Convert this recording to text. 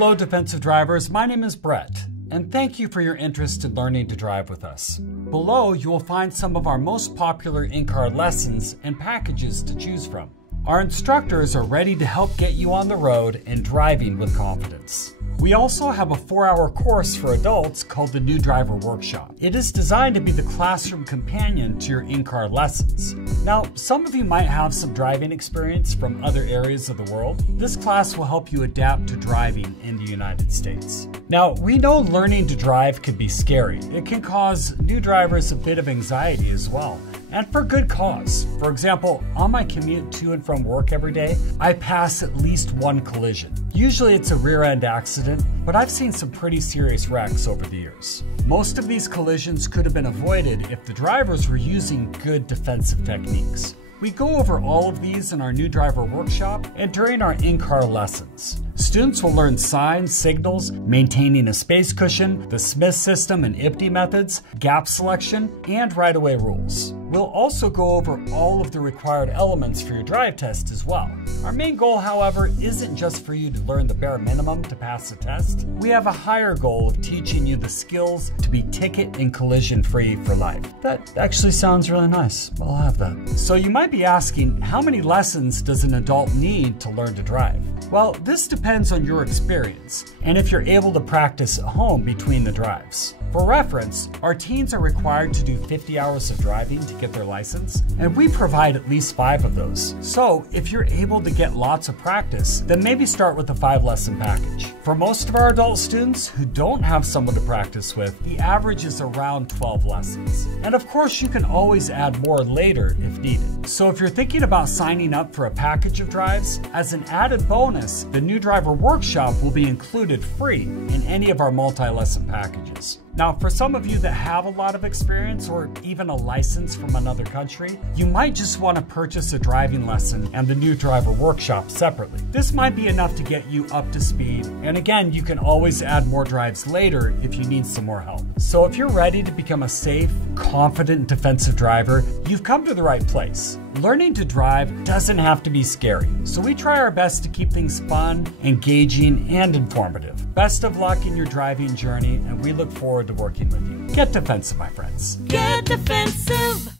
Hello, defensive drivers. My name is Brett, and thank you for your interest in learning to drive with us. Below, you will find some of our most popular in-car lessons and packages to choose from. Our instructors are ready to help get you on the road and driving with confidence. We also have a 4-hour course for adults called the New Driver Workshop. It is designed to be the classroom companion to your in-car lessons. Now, some of you might have some driving experience from other areas of the world. This class will help you adapt to driving in the United States. Now, we know learning to drive can be scary. It can cause new drivers a bit of anxiety as well, and for good cause. For example, on my commute to and from work every day, I pass at least one collision. Usually it's a rear-end accident, but I've seen some pretty serious wrecks over the years. Most of these collisions could have been avoided if the drivers were using good defensive techniques. We go over all of these in our New Driver Workshop and during our in-car lessons. Students will learn signs, signals, maintaining a space cushion, the Smith system and IPTI methods, gap selection, and right-of-way rules. We'll also go over all of the required elements for your drive test as well. Our main goal, however, isn't just for you to learn the bare minimum to pass the test. We have a higher goal of teaching you the skills to be ticket and collision free for life. That actually sounds really nice. I'll have that. So you might be asking, how many lessons does an adult need to learn to drive? Well, this depends on your experience and if you're able to practice at home between the drives. For reference, our teens are required to do 50 hours of driving to get their license, and we provide at least 5 of those. So if you're able to get lots of practice, then maybe start with a 5-lesson package. For most of our adult students who don't have someone to practice with, the average is around 12 lessons. And of course, you can always add more later if needed. So if you're thinking about signing up for a package of drives, as an added bonus, the New Driver Workshop will be included free in any of our multi-lesson packages. Now, for some of you that have a lot of experience or even a license from another country, you might just want to purchase a driving lesson and the New Driver Workshop separately. This might be enough to get you up to speed, and again, you can always add more drives later if you need some more help. So if you're ready to become a safe, confident, defensive driver, you've come to the right place. Learning to drive doesn't have to be scary, so we try our best to keep things fun, engaging, and informative. Best of luck in your driving journey, and we look forward to working with you. Get defensive, my friends. Get defensive!